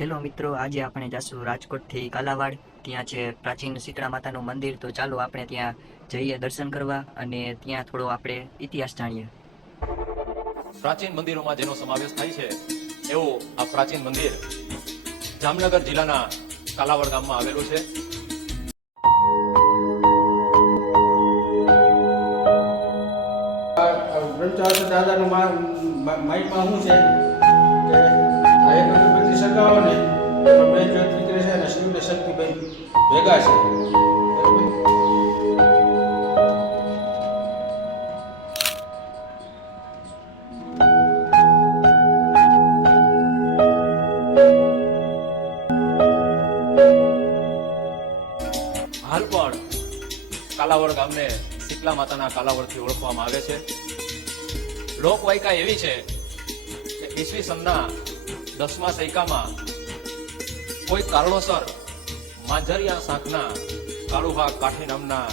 Hello મિત્રો આજે આપણે જઈશું રાજકોટથી કાલાવાડ. ત્યાં છે પ્રાચીન શીતળા માતાનું મંદિર. તો ચાલો આપણે ત્યાં જઈએ દર્શન કરવા અને ત્યાં થોડો આપણે ઇતિહાસ જાણીએ. પ્રાચીન મંદિરોમાં જેનો સમાવેશ થાય છે એવું આ પ્રાચીન મંદિર જામનગર જિલ્લાના કાલાવડ ગામમાં આવેલું છે. દાદાનું માઇકમાં શું છે? સગાવો ને બે જ્યોત છે અને શિવ ને શક્તિભાઈ ભેગા છે. હાલ પણ કાલાવડ ગામને શીતલા માતાના કાલાવડથી ઓળખવામાં આવે છે. લોકવાયકા એવી છે કે ઈસવી સનના દસમા સૈકામાં કોઈ કારણોસર માંજરિયા શાખના કાળુભા કાઠી નામના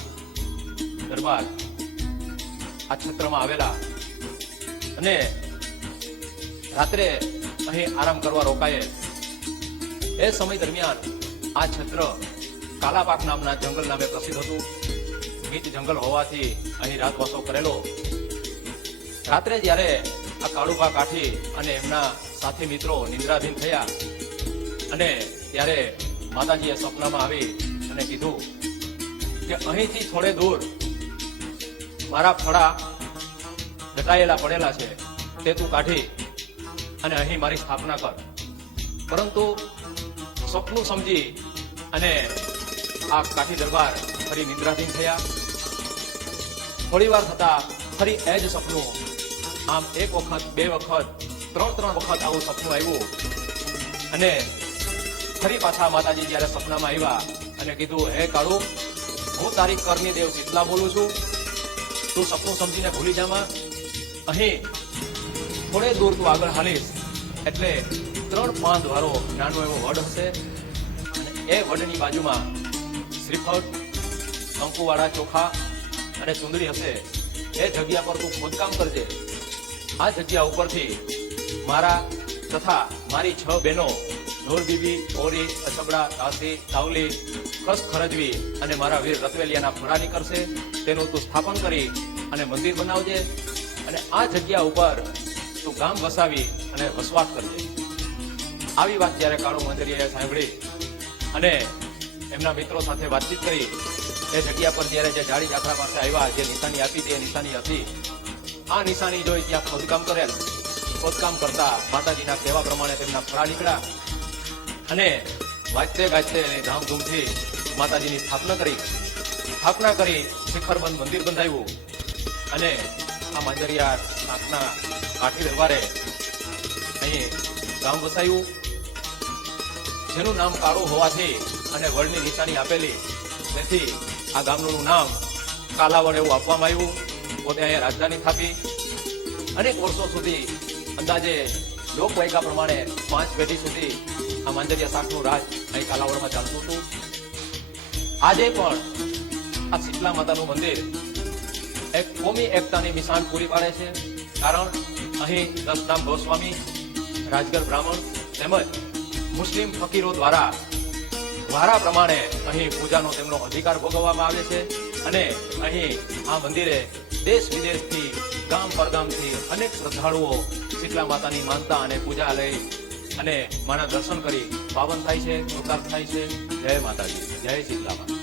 દરબાર આ ક્ષેત્રમાં આવેલા અને રાત્રે અહીં આરામ કરવા રોકાયે. એ સમય દરમિયાન આ છત્ર કાલાપાક નામના જંગલ નામે પ્રસિદ્ધ હતું. ગીચ જંગલ હોવાથી અહીં રાતવાસો કરેલો. રાત્રે જ્યારે આ કાળુભા કાઠી અને એમના સાથી મિત્રો નિંદ્રાધીન થયા. અને ત્યારે માતાજીએ સપનામાં આવી અને કીધું કે અહીંથી થોડે દૂર મારા ફળા દટાયેલા પડેલા છે, તે તું કાઢી અને અહીં મારી સ્થાપના કર. પરંતુ સપનું સમજી અને આ કાઠી દરબાર ફરી નિંદ્રાધીન થયા. થોડી વાર થતા ફરી એ જ સપનું આમ એક વખત, બે વખત, ત્રણ ત્રણ વખત આવું સપનું આવ્યું. અને ફરી પાછા માતાજી જ્યારે સપનામાં આવ્યા અને કીધું, હે કાળુ, હું તારી કરની દેવ કેટલા બોલું છું. તું સપનું સમજીને ભૂલી જામાં અહીં થોડે દૂર તું આગળ હાલીશ. એટલે ત્રણ, પાંચ વારો નાનો એવો વડ હશે. એ વડની બાજુમાં શ્રીફળ કંકુવાળા ચોખા અને ચુંદડી હશે. એ જગ્યા પર તું ખોદકામ કરજે. આ જગ્યા ઉપરથી મારા તથા મારી છ બહેનો ઢોરબીબી બીબી ઓરી અછબડા, દાસી તાવલી ખસ ખરજવી અને મારા વીર રતવેલિયાના ફળા કરશે. તેનું તું સ્થાપન કરી અને મંદિર બનાવજે અને આ જગ્યા ઉપર તું ગામ વસાવી અને વસવાટ કરજે. આવી વાત જ્યારે કાળુ મંદિરીએ સાંભળી અને એમના મિત્રો સાથે વાતચીત કરી, એ જગ્યા પર જ્યારે જે જાડી જાખરા પાસે આવ્યા, જે નિશાની આપી, તે નિશાની હતી આ નિશાની જોઈ ત્યાં ખોદકામ કરેલ. ખોદકામ કરતા માતાજીના કહેવા પ્રમાણે તેમના ફળા નીકળ્યા. અને વાંચતે ગાજતે અને ધામધૂમથી માતાજીની સ્થાપના કરી. સ્થાપના કરી, શિખરબંધ મંદિર બંધાવ્યું અને આ માંજરિયા નાથના કાઠી દરબારે અહીં ગામ વસાયું. જેનું નામ કાળું હોવાથી અને વડની નિશાની આપેલી. તેથી આ ગામનું નામ કાલાવડ એવું આપવામાં આવ્યું. પોતે અહીંયા રાજધાની સ્થાપી. અનેક વર્ષો સુધી અંદાજે લોકવાયકા પ્રમાણે પાંચ પેઢી સુધી આ માંજરિયા શાકનું રાજ અહીં કાલાવડમાં ચાલતું હતું. આજે પણ આ શીતલા માતાનું મંદિર એક કોમી એકતાની મિસાલ પૂરી પાડે છે. કારણ અહીં દસનામ ગોસ્વામી રાજગર બ્રાહ્મણ તેમજ મુસ્લિમ ફકીરો દ્વારા વારા પ્રમાણે અહીં પૂજાનો તેમનો અધિકાર ભોગવવામાં આવે છે અને અહીં આ મંદિરે દેશ વિદેશથી, ગામ પરગામથી અનેક શ્રદ્ધાળુઓ શીતલા માતાની માનતા અને પૂજા લઈ અને માના દર્શન કરી પાવન થાય છે, કૃતાર્થ થાય છે. જય માતાજી. જય શીતલા માતા.